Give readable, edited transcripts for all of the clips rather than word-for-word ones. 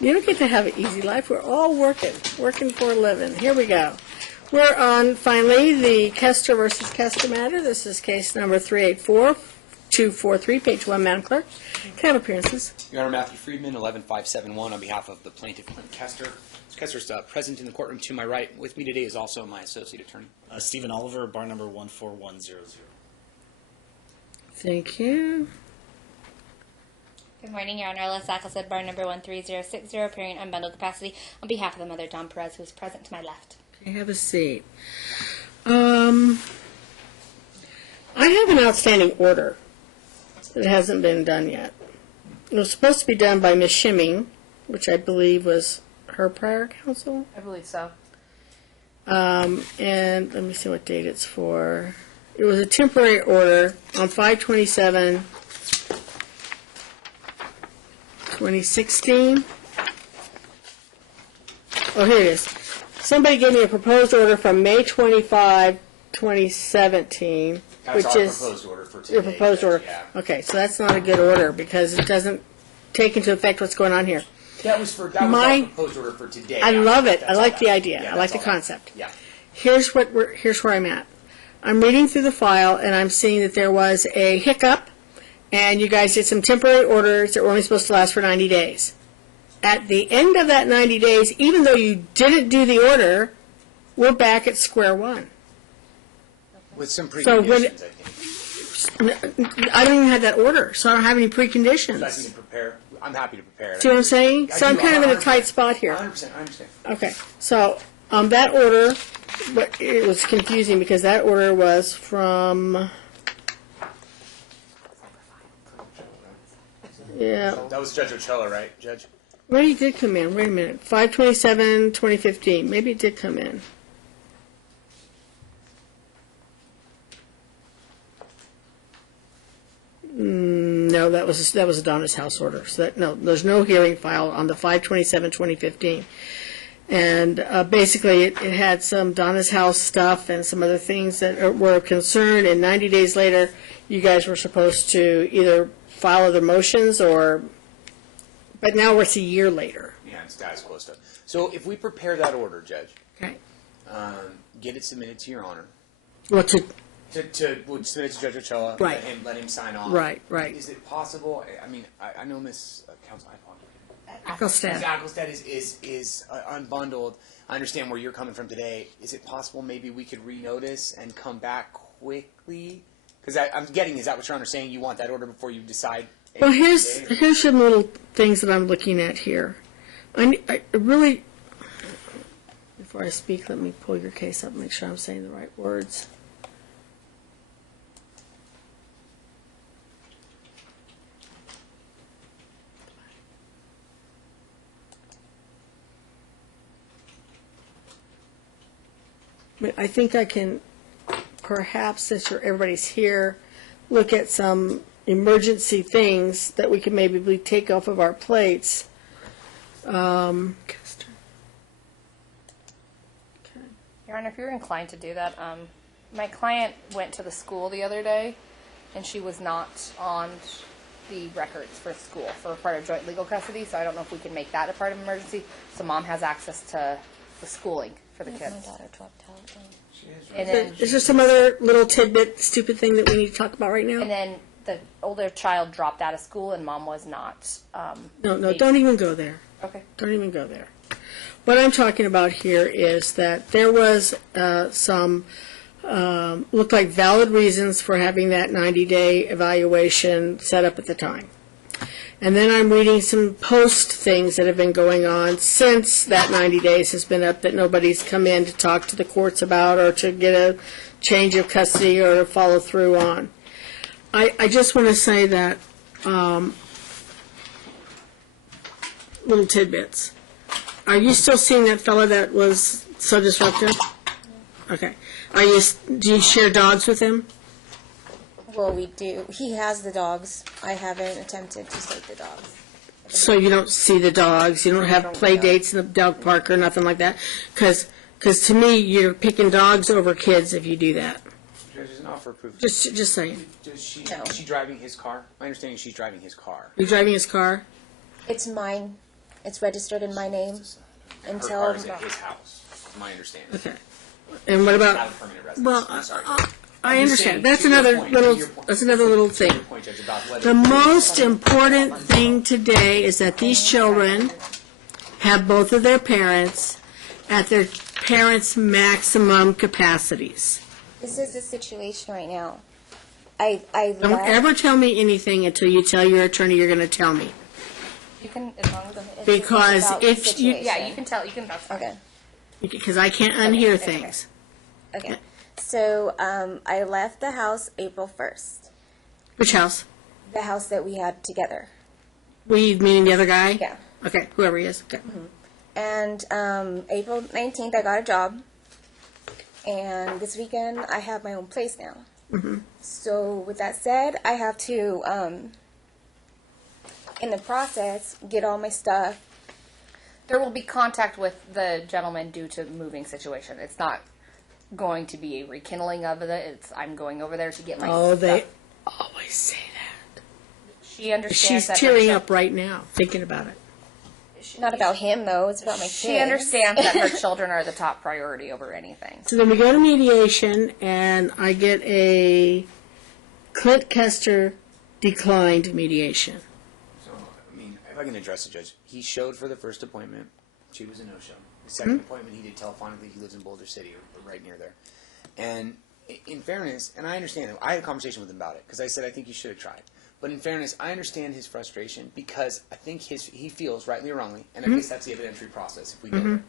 You don't get to have an easy life. We're all working for a living. Here we go. We're on, finally, the Kester versus Kester matter. This is case number 384243, page 1, Madam Clerk. Can I have appearances? Your Honor, Matthew Friedman, 11571, on behalf of the plaintiff, Clint Kester. Kester's present in the courtroom to my right. With me today is also my associate attorney. Stephen Oliver, bar number 14100. Thank you. Good morning, Your Honor. Alyssa Ackelstead, bar number 13060, appearing in unbundled capacity on behalf of the mother, Don Perez, who is present to my left. Okay, have a seat. I have an outstanding order that hasn't been done yet. It was supposed to be done by Ms. Shimming, which I believe was her prior counsel. I believe so. And let me see what date it's for. It was a temporary order on 5/27/2016. Oh, here it is. Somebody gave me a proposed order from May 25, 2017, That's which our is proposed order for today. your proposed order. Yeah. Okay, so that's not a good order because it doesn't take into effect what's going on here. That was our proposed order for today. I love it. I That's like all the that. idea. Yeah, I like that's the all that. concept. Yeah. Here's where I'm at. I'm reading through the file, and I'm seeing that there was a hiccup, and you guys did some temporary orders that were only supposed to last for 90 days. At the end of that 90 days, even though you didn't do the order, we're back at square one. With some So when- preconditions, I think. I don't even have that order, so I don't have any preconditions. So I can prepare. I'm happy to prepare it. See what I'm saying? I So I'm do, kind of in a 100%. tight spot here. 100%, I understand. Okay, so that order, but it was confusing because that order was from, yeah, That was Judge Ochoa, right, Judge? maybe it did come in. Wait a minute, 5/27/2015. Maybe it did come in. No, that was Donna's house order. So no, there's no hearing file on the 5/27/2015. And basically, it had some Donna's house stuff and some other things that were of concern. And 90 days later, you guys were supposed to either file other motions or. But now it's a year later. Yeah, it's close to. So if we prepare that order, Judge, Okay. get it submitted to Your Honor. Well, to We'll submit it to Judge Ochoa. Right. Let him sign off. right. Is it possible? I mean, I know Miss Counsel. I apologize. Ackelstad. Ms. Ackelstead is unbundled. I understand where you're coming from today. Is it possible maybe we could renotice and come back quickly? Because I'm getting, is that what Your Honor saying? You want that order before you decide? Well, here's some little things that I'm looking at here. I really, before I speak, let me pull your case up and make sure I'm saying the right words. But I think I can, perhaps, since everybody's here, look at some emergency things that we could maybe take off of our plates. Kester. Okay. Your Honor, if you're inclined to do that, my client went to the school the other day, and she was not on the records for school for part of joint legal custody, so I don't know if we can make that a part of emergency, so Mom has access to the schooling for the kids. My daughter dropped out. And then, Is there some other little tidbit, stupid thing that we need to talk about right now? and then the older child dropped out of school, and Mom was not. No, made- don't even go there. Okay. Don't even go there. What I'm talking about here is that there was some, looked like valid reasons for having that 90-day evaluation set up at the time. And then I'm reading some post things that have been going on since that 90 days has been up that nobody's come in to talk to the courts about or to get a change of custody or to follow through on. I just want to say that little tidbits. Are you still seeing that fellow that was so disruptive? Okay. Do you share dogs with him? Well, we do. He has the dogs. I haven't attempted to take the dogs. So you don't see the dogs, you don't have play dates in the dog park or nothing like that? Because to me, you're picking dogs over kids if you do that. Judge, is an offer of proof. Just saying. Is she No. driving his car? My understanding is she's driving his car. You driving his car? It's mine, It's registered in my name Her until. car is at his house, is my understanding. Okay. And what Not about, a permanent residence. well, I'm sorry. I I'm just understand. saying, That's to your another point, little, to your point. that's another little To thing. your point, Judge, about whether The most important thing today is that these children have both of their parents at their parents' maximum capacities. This is the situation right now. I Don't left. ever tell me anything until you tell your attorney you're going to tell me. You can, as long as It's Because about the if you- situation. yeah, you can tell. You can. That's fine. Okay. Because I can't unhear okay. things. Okay. So I left the house April 1st. Which house? The house that we had together. We, meaning the other guy? Yeah. Okay, whoever he is. Okay. And April 19th, I got a job. And this weekend, I have my own place now. So with that said, I have to, in the process, get all my stuff. There will be contact with the gentleman due to moving situation. It's not going to be a rekindling of it. It's I'm going over there to get my Oh, stuff. they always say that. She understands She's that tearing her up right now, thinking about it. Not about him, though. It's about my kids. She understands that her children are the top priority over anything. So then we go to mediation, and I get a Clint Kester declined mediation. So, I mean, if I can address the judge, he showed for the first appointment. She was a no-show. The second appointment, he did telephonically. He lives in Boulder City, or right near there. And in fairness, and I understand it, I had a conversation with him about it because I said I think you should have tried. But in fairness, I understand his frustration because I think he feels, rightly or wrongly, and I guess that's the evidentiary process if we go there.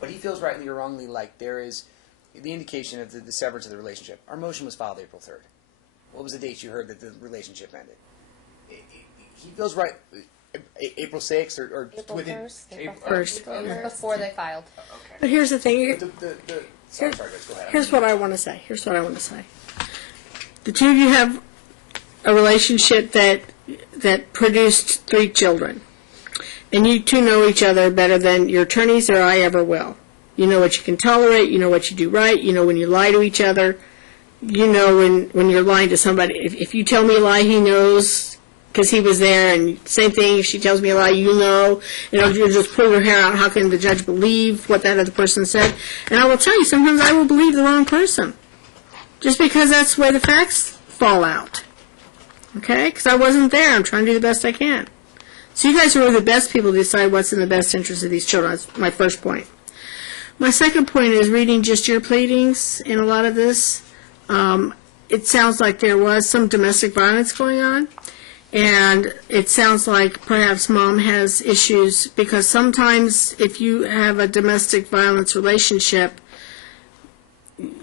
But he feels rightly or wrongly like there is the indication of the severance of the relationship. Our motion was filed April 3rd. What was the date you heard that the relationship ended? He feels right. April 6th or April within 1st? April First. It was before they filed. But here's the thing. Sorry, guys, go ahead. Here's what I want to say. Here's what I want to say. The two of you have a relationship that produced 3 children. And you two know each other better than your attorneys or I ever will. You know what you can tolerate. You know what you do right. You know when you lie to each other. You know when you're lying to somebody. If you tell me a lie, he knows because he was there. And same thing, if she tells me a lie, you know. You know, you just pull your hair out. How can the judge believe what that other person said? And I will tell you, sometimes I will believe the wrong person. Just because that's where the facts fall out. Okay? Because I wasn't there. I'm trying to do the best I can. So you guys are the best people to decide what's in the best interest of these children. That's my first point. My second point is reading just your pleadings in a lot of this. It sounds like there was some domestic violence going on. And it sounds like perhaps mom has issues because sometimes if you have a domestic violence relationship,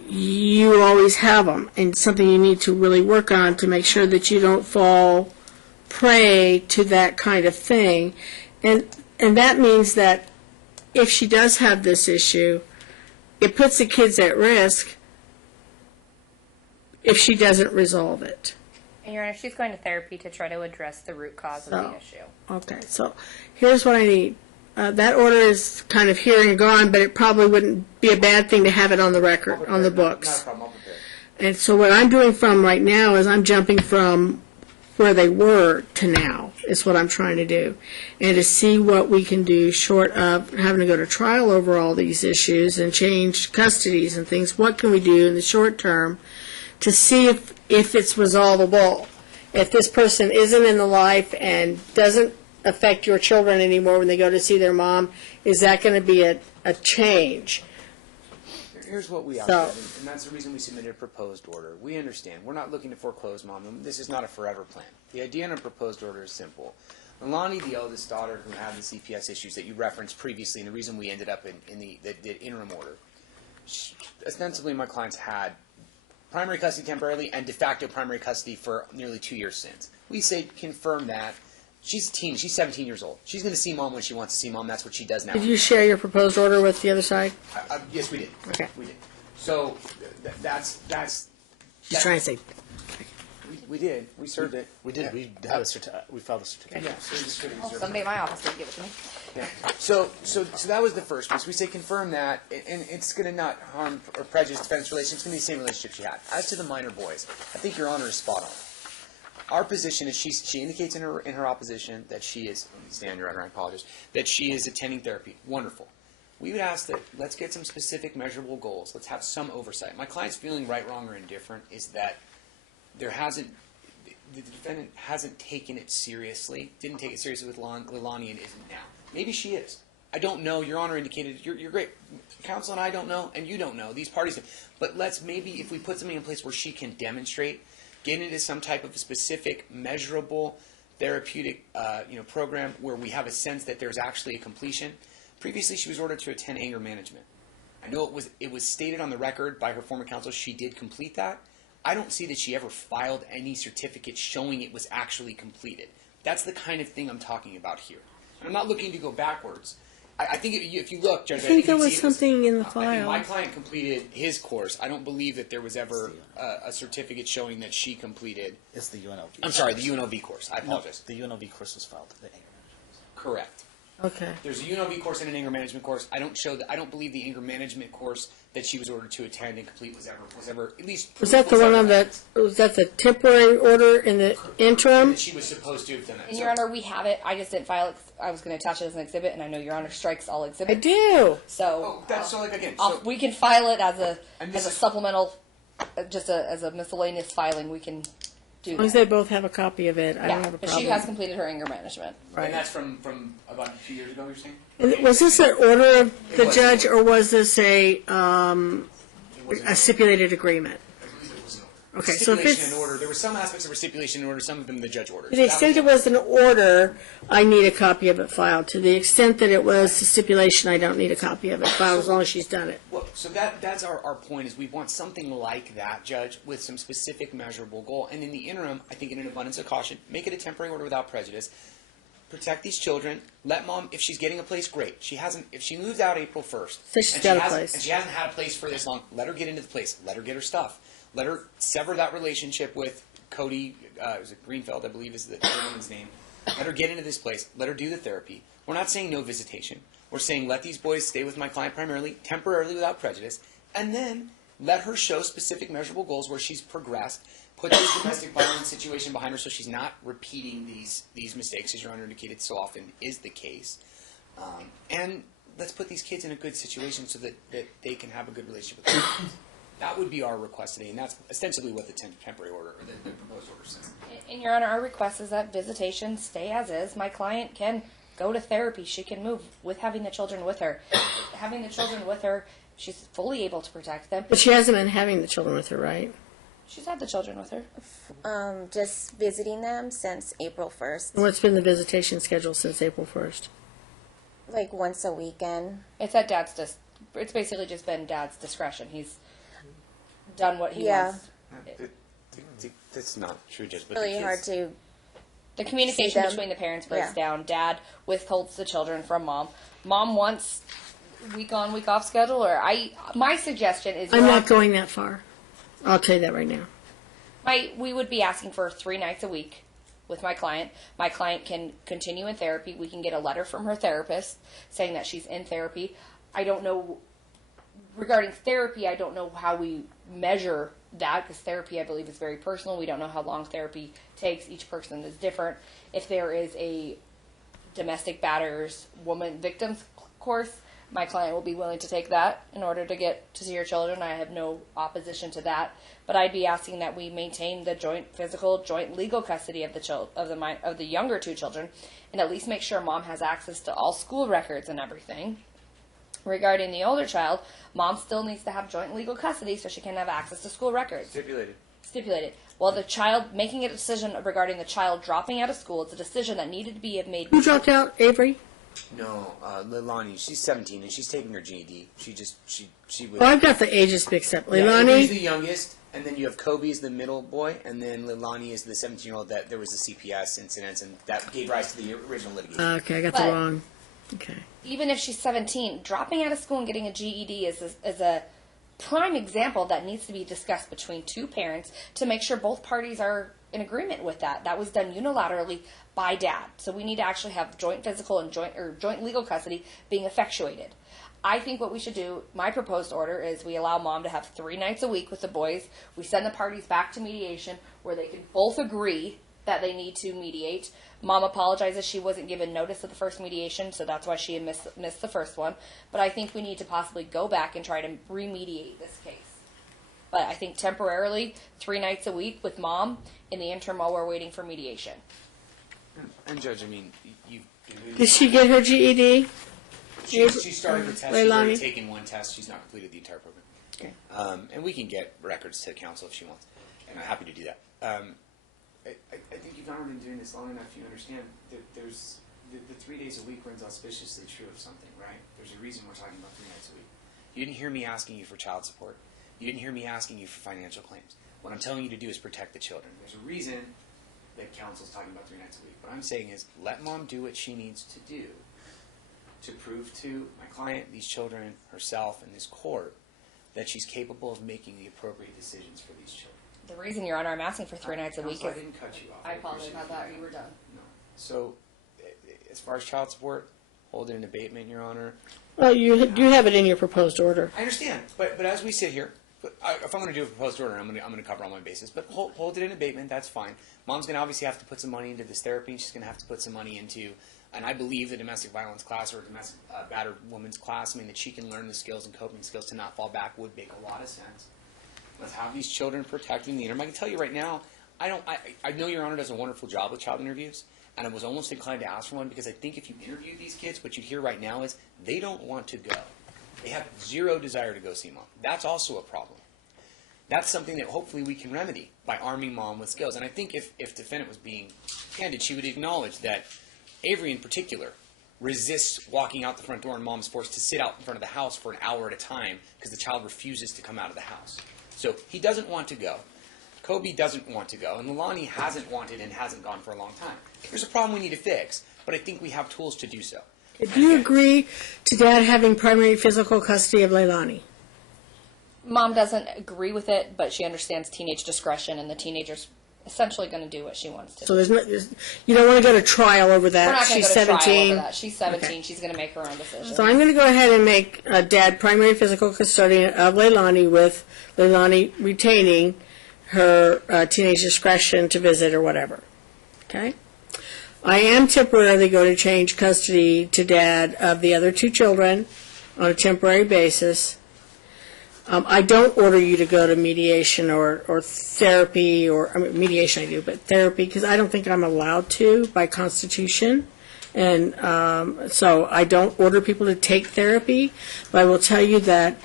you always have them, and something you need to really work on to make sure that you don't fall prey to that kind of thing. And that means that if she does have this issue, it puts the kids at risk if she doesn't resolve it. And Your Honor, she's going to therapy to try to address the root cause of the issue. Okay, so here's what I need. That order is kind of here and gone, but it probably wouldn't be a bad thing to have it on the record, on the books. Not a problem, I'll prepare. And so what I'm doing from right now is I'm jumping from where they were to now, is what I'm trying to do. And to see what we can do short of having to go to trial over all these issues and change custodies and things. What can we do in the short term to see if it's resolvable? If this person isn't in the life and doesn't affect your children anymore when they go to see their mom, is that going to be a change? Here's what we So- outlined, and that's the reason we submitted a proposed order. We understand. We're not looking to foreclose mom. This is not a forever plan. The idea in a proposed order is simple. Lonnie, the eldest daughter who had the CPS issues that you referenced previously, and the reason we ended up in the interim order, ostensibly my clients had primary custody temporarily and de facto primary custody for nearly 2 years since. We say confirm that. She's a teen. She's 17 years old. She's going to see mom when she wants to see mom. That's what she does now. Did you share your proposed order with the other side? Yes, we did. Okay. We did. So that's. She's trying to say. We did. We served it. We did. We had we filed a certificate. Yeah. So we just couldn't serve it. Someday my office will give it to me. Yeah. So that was the first piece. We say confirm that, and it's going to not harm or prejudice defense relations. It's going to be the same relationship she had. As to the minor boys, I think Your Honor is spot on. our position is she indicates in her opposition that she is, stand your honor, I apologize, that she is attending therapy. Wonderful. We would ask that let's get some specific measurable goals. Let's have some oversight. My client's feeling right, wrong, or indifferent is that the defendant hasn't taken it seriously, didn't take it seriously with Leilani and isn't now. Maybe she is. I don't know. Your Honor indicated you're great. Counsel and I don't know, and you don't know. These parties do. But let's maybe, if we put something in place where she can demonstrate, get into some type of a specific, measurable, therapeutic program where we have a sense that there's actually a completion. Previously, she was ordered to attend anger management. I know it was stated on the record by her former counsel she did complete that. I don't see that she ever filed any certificate showing it was actually completed. That's the kind of thing I'm talking about here. I'm not looking to go backwards. I think if you look, Judge, I think there was something in the I think my file. client completed his course. I don't believe that there was ever a certificate showing that she completed. It's the UNLV. I'm sorry, the UNLV course. I No, apologize. the UNLV course was filed. The anger management. Correct. Okay. There's a UNLV course and an anger management course. I don't believe the anger management course that she was ordered to attend and complete was ever at least. Was that the one on that? Was that the temporary order in the interim? That she was supposed to have done that. And So- Your Honor, we have it. I just didn't file it. I was going to attach it as an exhibit, and I know Your Honor strikes all I exhibits. do. So, Oh, that's so like again. we can file it as a And this as a is- supplemental, as a miscellaneous filing. We can do As long as that. they both have a copy of it, I don't Yeah, have a but problem. she has completed her anger management. And that's from about 2 years ago. You're saying? And was this an order of the It was. judge, or was this a wasn't. stipulated agreement? I believe it was an order. Okay, so if Stipulation it's- and order. There were some aspects that were stipulation and order. Some of them the judge ordered. To the extent it was an order, I need a copy of it filed. To the extent that it was a stipulation, I don't need a copy of it filed as long as she's done it. Well, so that's our point is we want something like that, Judge, with some specific measurable goal. And in the interim, I think in an abundance of caution, make it a temporary order without prejudice. Protect these children. Let mom, if she's getting a place, great. She hasn't. If she moves out April 1st, So she's and got she a hasn't- place. and she hasn't had a place for this long, let her get into the place. Let her get her stuff. Let her sever that relationship with Cody. Was it Greenfeld? I believe is the woman's name. Let her get into this place. Let her do the therapy. We're not saying no visitation. We're saying let these boys stay with my client primarily, temporarily without prejudice, and then let her show specific measurable goals where she's progressed. Put this domestic violence situation behind her so she's not repeating these mistakes, as Your Honor indicated so often is the case. And let's put these kids in a good situation so that they can have a good relationship with their parents. That would be our request today, and that's ostensibly what the temporary order, or the proposed order says. And Your Honor, our request is that visitation stay as is. My client can go to therapy. She can move with having the children with her. Having the children with her, she's fully able to protect them. But she hasn't been having the children with her, right? She's had the children with her. Just visiting them since April 1st, And what's been the visitation schedule since April 1st? like once a weekend. It's at Dad's it's basically just been Dad's discretion. He's done what he Yeah. wants. That's not true, Judge. But Really the hard kids, to. The communication them. between the parents breaks Yeah. down. Dad withholds the children from mom. Mom wants week on, week off schedule. Or my suggestion is I'm not going that far. I'll tell you that right now. we would be asking for 3 nights a week with my client. My client can continue in therapy. We can get a letter from her therapist saying that she's in therapy. I don't know regarding therapy. I don't know how we measure that because therapy, I believe, is very personal. We don't know how long therapy takes. Each person is different. If there is a domestic batters woman victims course, my client will be willing to take that in order to get to see her children. I have no opposition to that, but I'd be asking that we maintain the joint physical, joint legal custody of the younger 2 children, and at least make sure mom has access to all school records and everything. Regarding the older child, mom still needs to have joint legal custody so she can have access to school records. Stipulated. Well, the child making a decision regarding the child dropping out of school, it's a decision that needed to be made. Who dropped out? Avery? No, Leilani, she's 17 and she's taking her GED. She was. Oh, I've got the ages mixed up. Yeah, Avery's Leilani? the youngest, and then you have Kobe as the middle boy, and then Leilani is the 17-year-old that there was the CPS incidents, and that gave rise to the original litigation. Okay, I got But- the wrong. Okay. Even if she's 17, dropping out of school and getting a GED is a prime example that needs to be discussed between 2 parents to make sure both parties are in agreement with that. That was done unilaterally by Dad. So we need to actually have joint physical and joint legal custody being effectuated. I think what we should do, my proposed order is we allow mom to have 3 nights a week with the boys. We send the parties back to mediation where they can both agree that they need to mediate. Mom apologizes she wasn't given notice of the first mediation, so that's why she had missed the first one. But I think we need to possibly go back and try to remediate this case. But I think temporarily, 3 nights a week with Mom in the interim while we're waiting for mediation. And Judge, I mean, you. Did she get her GED? She started her test. She's already Leilani? taken one test. She's not completed the entire program. Okay. And we can get records to counsel if she wants, and I'm happy to do that. I think you've not been doing this long enough. You understand that there's the 3 days a week runs auspiciously true of something, right? There's a reason we're talking about 3 nights a week. You didn't hear me asking you for child support. You didn't hear me asking you for financial claims. What I'm telling you to do is protect the children. There's a reason that counsel's talking about 3 nights a week. What I'm saying is let Mom do what she needs to do to prove to my client, these children, herself, and this court that she's capable of making the appropriate decisions for these children. The reason, Your Honor, I'm asking for 3 nights a week Counsel, is... I didn't cut you off. I apologize, appreciate I thought it. you were done. No. So, as far as child support, hold it in abatement, Your Honor. Well, you do have it in your proposed order. I understand, but as we sit here, if I'm going to do a proposed order, I'm going to cover all my bases. But hold it in abatement. That's fine. Mom's going to obviously have to put some money into this therapy. She's going to have to put some money into, and I believe the domestic violence class or domestic battered woman's class. I mean, that she can learn the skills and coping skills to not fall back would make a lot of sense. Let's have these children protecting the interim. I can tell you right now, I know Your Honor does a wonderful job with child interviews, and I was almost inclined to ask for one because I think if you interview these kids, what you hear right now is they don't want to go. They have zero desire to go see Mom. That's also a problem. That's something that hopefully we can remedy by arming Mom with skills. And I think if defendant was being candid, she would acknowledge that Avery in particular resists walking out the front door and Mom's forced to sit out in front of the house for an hour at a time because the child refuses to come out of the house. So he doesn't want to go. Kobe doesn't want to go. And Leilani hasn't wanted and hasn't gone for a long time. There's a problem we need to fix, but I think we have tools to do so. Do you agree to Dad having primary physical custody of Leilani? Mom doesn't agree with it, but she understands teenage discretion, and the teenager's essentially going to do what she wants to So do. you don't want to go to trial over that. We're not going to She's go to 17. trial over that. She's 17. Okay. She's going to make her own decision. So I'm going to go ahead and make Dad primary physical custodian of Leilani with Leilani retaining her teenage discretion to visit or whatever. Okay? I am temporarily going to change custody to Dad of the other 2 children on a temporary basis. I don't order you to go to mediation or therapy, or, I mean, mediation I do, but therapy, because I don't think I'm allowed to by Constitution. And so I don't order people to take therapy, but I will tell you that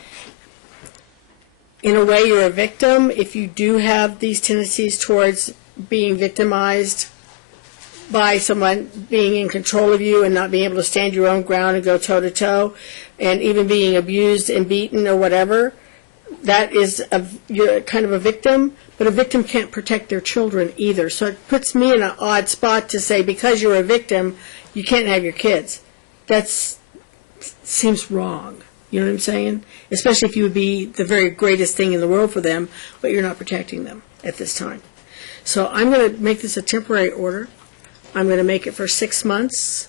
in a way you're a victim if you do have these tendencies towards being victimized by someone being in control of you and not being able to stand your own ground and go toe-to-toe, and even being abused and beaten or whatever. That is, you're kind of a victim, but a victim can't protect their children either. So it puts me in an odd spot to say, because you're a victim, you can't have your kids. That seems wrong. You know what I'm saying? Especially if you would be the very greatest thing in the world for them, but you're not protecting them at this time. So I'm going to make this a temporary order. I'm going to make it for 6 months.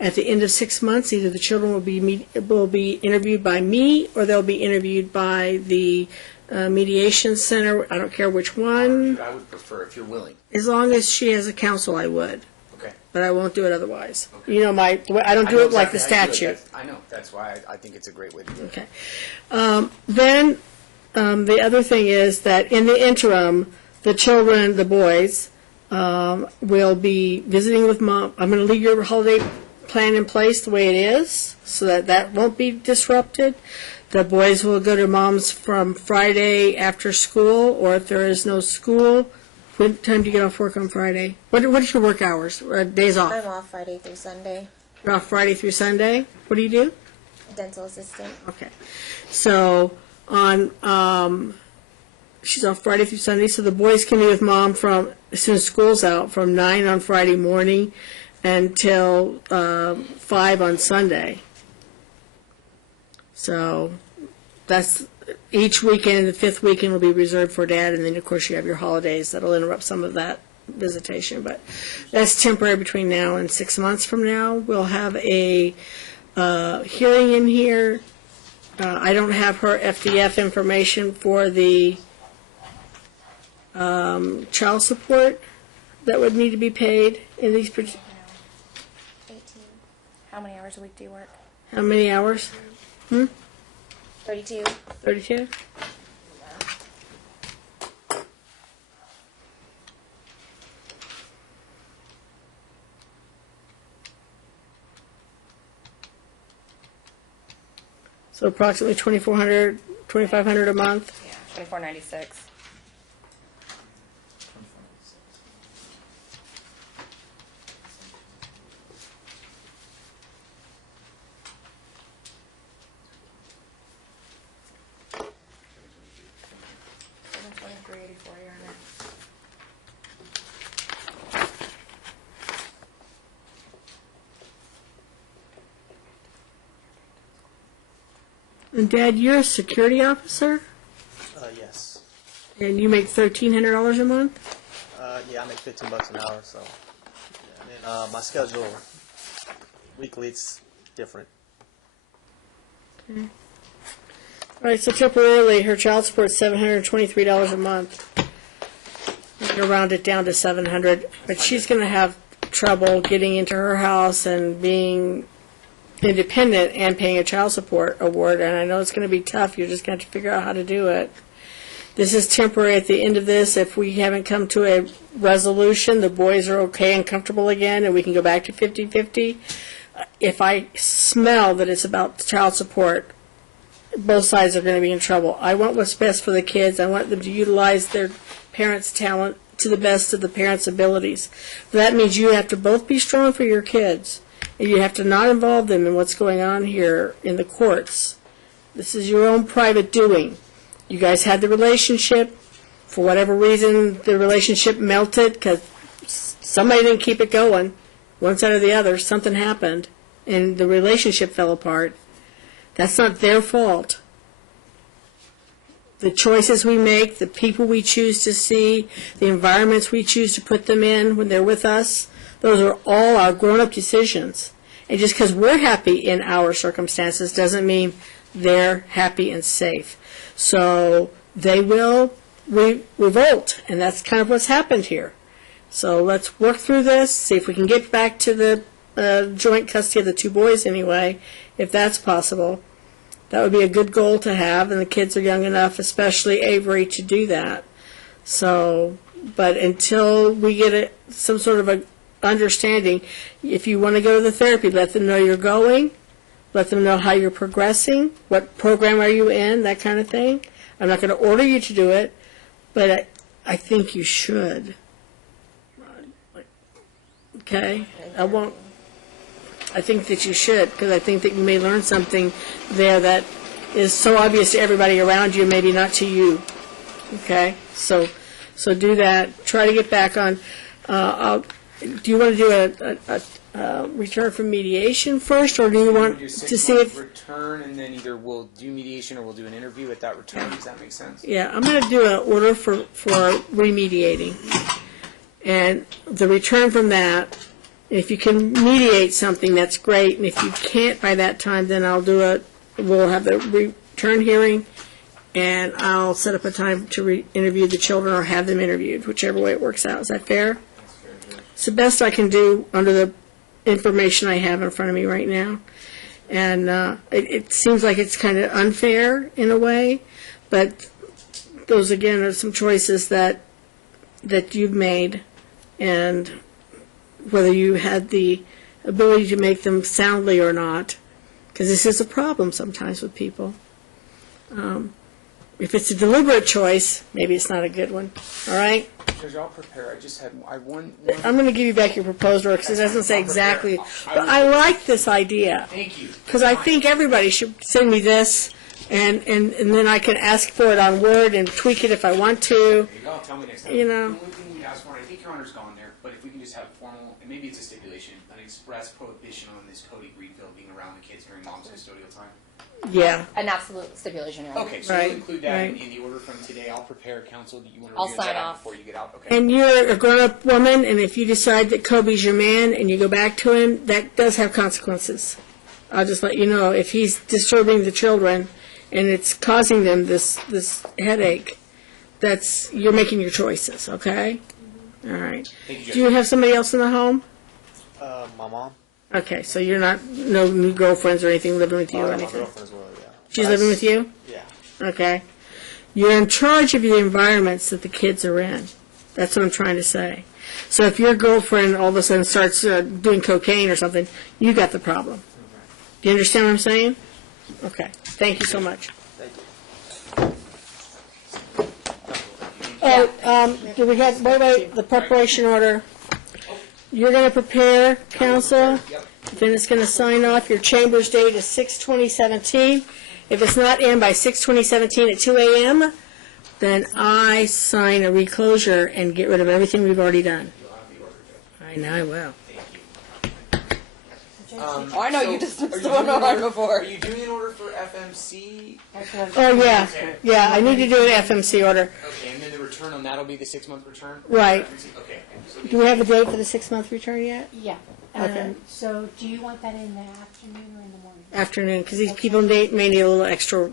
At the end of 6 months, either the children will be interviewed by me, or they'll be interviewed by the mediation center. I don't care which one. I would prefer, if you're willing. As long as she has a counsel, I would. Okay. But I won't do it otherwise. Okay. You know, I don't do know it like the exactly how you do statute. it. I know. That's why I think it's a great way to do it. Okay. Then the other thing is that in the interim, the children, the boys, will be visiting with Mom. I'm going to leave your holiday plan in place the way it is so that that won't be disrupted. The boys will go to Mom's from Friday after school, or if there is no school. What time do you get off work on Friday? What is your work hours? Days off? I'm off Friday through Sunday. You're off Friday through Sunday? What do you do? Dental assistant. Okay. So on she's off Friday through Sunday, so the boys can be with Mom from as soon as school's out, from 9 on Friday morning until 5 on Sunday. So that's each weekend. The 5th weekend will be reserved for Dad, and then of course you have your holidays that'll interrupt some of that visitation. But that's temporary between now and 6 months from now. We'll have a hearing in here. I don't have her FDF information for the child support, that would need to be paid in these, 18. How many hours a week do you work? how many hours? 32. 32? So approximately 2,400, 2,500 a month? Yeah, 24.96. $23.84 you're in it. And Dad, you're a security officer, Yes. and you make $1,300 a month? Yeah, I make $15 an hour, so. And then my schedule, weekly, it's different. All right, so temporarily, her child support's $723 a month. I'm going to round it down to $700, but she's going to have trouble getting into her house and being independent and paying a child support award, and I know it's going to be tough. You're just going to have to figure out how to do it. This is temporary. At the end of this, if we haven't come to a resolution, the boys are okay and comfortable again, and we can go back to 50-50. If I smell that it's about child support, both sides are going to be in trouble. I want what's best for the kids. I want them to utilize their parents' talent to the best of the parents' abilities. That means you have to both be strong for your kids, and you have to not involve them in what's going on here in the courts. This is your own private doing. You guys had the relationship. For whatever reason, the relationship melted because somebody didn't keep it going. One side or the other, something happened, and the relationship fell apart. That's not their fault. The choices we make, the people we choose to see, the environments we choose to put them in when they're with us, those are all our grown-up decisions. And just because we're happy in our circumstances doesn't mean they're happy and safe. So they will revolt, and that's kind of what's happened here. So let's work through this, see if we can get back to the joint custody of the two boys anyway, if that's possible. That would be a good goal to have, and the kids are young enough, especially Avery, to do that. So, but until we get some sort of a understanding, if you want to go to the therapy, let them know you're going, let them know how you're progressing, what program are you in, that kind of thing. I'm not going to order you to do it, but I think you should. Okay? I won't. I think that you should, because I think that you may learn something there that is so obvious to everybody around you, maybe not to you. Okay? So do that. Try to get back on. Do you want to do a return from mediation first, or do you want to see if... return, and then either we'll do mediation or we'll do an interview at that return? Does that make sense? Yeah, I'm going to do an order for remediating. And the return from that, if you can mediate something, that's great. And if you can't by that time, then we'll have the return hearing, and I'll set up a time to interview the children or have them interviewed, whichever way it works out. Is that fair? It's the best I can do under the information I have in front of me right now. And it seems like it's kind of unfair in a way, but those, again, are some choices that you've made, and whether you had the ability to make them soundly or not, because this is a problem sometimes with people. If it's a deliberate choice, maybe it's not a good one. All right? Judge, I'll prepare. I just had one. I'm going to give you back your proposed order because it doesn't say exactly. But I like this idea. Thank you. Because I think everybody should send me this, and then I can ask for it on Word and tweak it if I want to. There you go. Tell me next time. You know. The only thing we ask for, I think Your Honor's gone there, but if we can just have formal, and maybe it's a stipulation, an express prohibition on this Cody Greenfield being around the kids during mom's custodial time. Yeah. An absolute stipulation, Your Honor. Okay, so Right, we'll include that right. in the order from today. I'll prepare counsel that you want to I'll review that sign out off. before you get out. Okay. And you're a grown-up woman, and if you decide that Kobe's your man and you go back to him, that does have consequences. I'll just let you know. If he's disturbing the children and it's causing them this headache, you're making your choices, okay? All right. Thank you, Judge. Do you have somebody else in the home? My mom. Okay, so you're not, no new girlfriends or anything living with you or My anything? girlfriend as well, yeah. She's living with you? Yeah. Okay. You're in charge of the environments that the kids are in. That's what I'm trying to say. So if your girlfriend all of a sudden starts doing cocaine or something, you got the problem. Do you understand what I'm saying? Okay. Thank you so much. Oh, do we have, wait, the preparation order. You're going to prepare, counsel, then it's going to sign off. Your chamber's date is 6/20/17. If it's not in by 6/20/17 at 2 a.m., then I sign a reclosure and get rid of everything we've already done. I know I will. Oh, I know you just the one over before. Are you doing an order for FMC? Oh, yeah, yeah, I need to do an FMC order. Okay, and then the return on that will be the 6-month return? Right. Okay. So Do we have a date for the 6-month return yet? Yeah. Okay. So do you want that in the afternoon or in the morning? Afternoon, because these people may need a little extra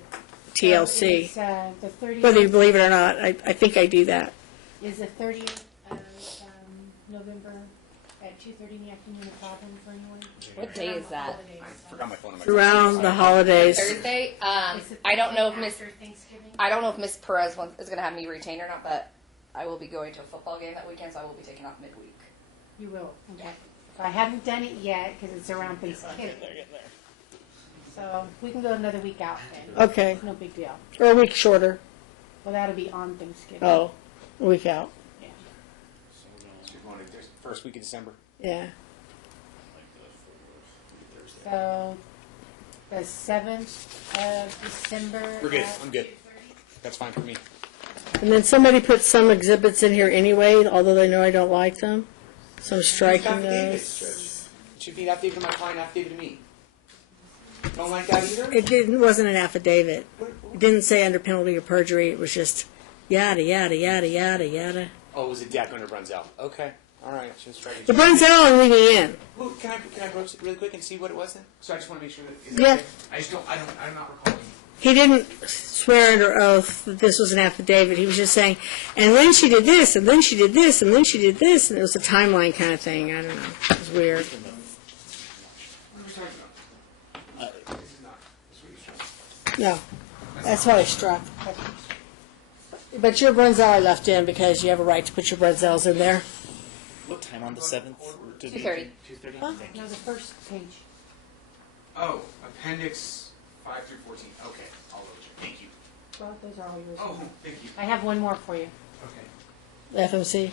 TLC. It's, the 30th. Whether you believe it or not, I think I do that. Is the 30th of November at 2:30 in the afternoon a problem for anyone? What day is that? I forgot my phone number. Around the holidays. Thursday. Is it I don't know if after Miss Thanksgiving? I don't know if Miss Perez is going to have me retain or not, but I will be going to a football game that weekend, so I will be taking off midweek. You will. Okay. I haven't done it yet because it's around Thanksgiving. So we can go another week out then. Okay, No big deal. or a week shorter. Well, that'll be on Thanksgiving. Oh, a week out. Yeah. So you're going to the first week of December? Yeah. So the 7th of December. We're good. at I'm good. 2:30? That's fine for me. And then somebody put some exhibits in here anyway, although they know I don't like them. So I'm striking Affidavits, those. Judge. It should be an affidavit to my client, affidavit to me. Don't like that either? It wasn't an affidavit. It didn't say under penalty of perjury. It was just yada, yada, yada, yada, yada. Oh, it was a deck under Brunzel. Okay. All right. Just try to. The Brunzel I'm leaving in. Well, can I broach it really quick and see what it was then? So I just want to make sure that. Is Yeah. that okay? I'm not recalling. He didn't swear under oath that this was an affidavit. He was just saying, and then she did this, and then she did this, and then she did this, and it was a timeline kind of thing. I don't know. It was weird. No, that's what I struck. But your Brunzel I left in because you have a right to put your Brunzels in there. What time on the 7th? 2:30. 2:30? Huh? No, the first page. Oh, appendix 5 through 14. Okay. All over. Thank you. Well, those are all yours. Oh, thank you. I have one more for you. Okay. The FMC.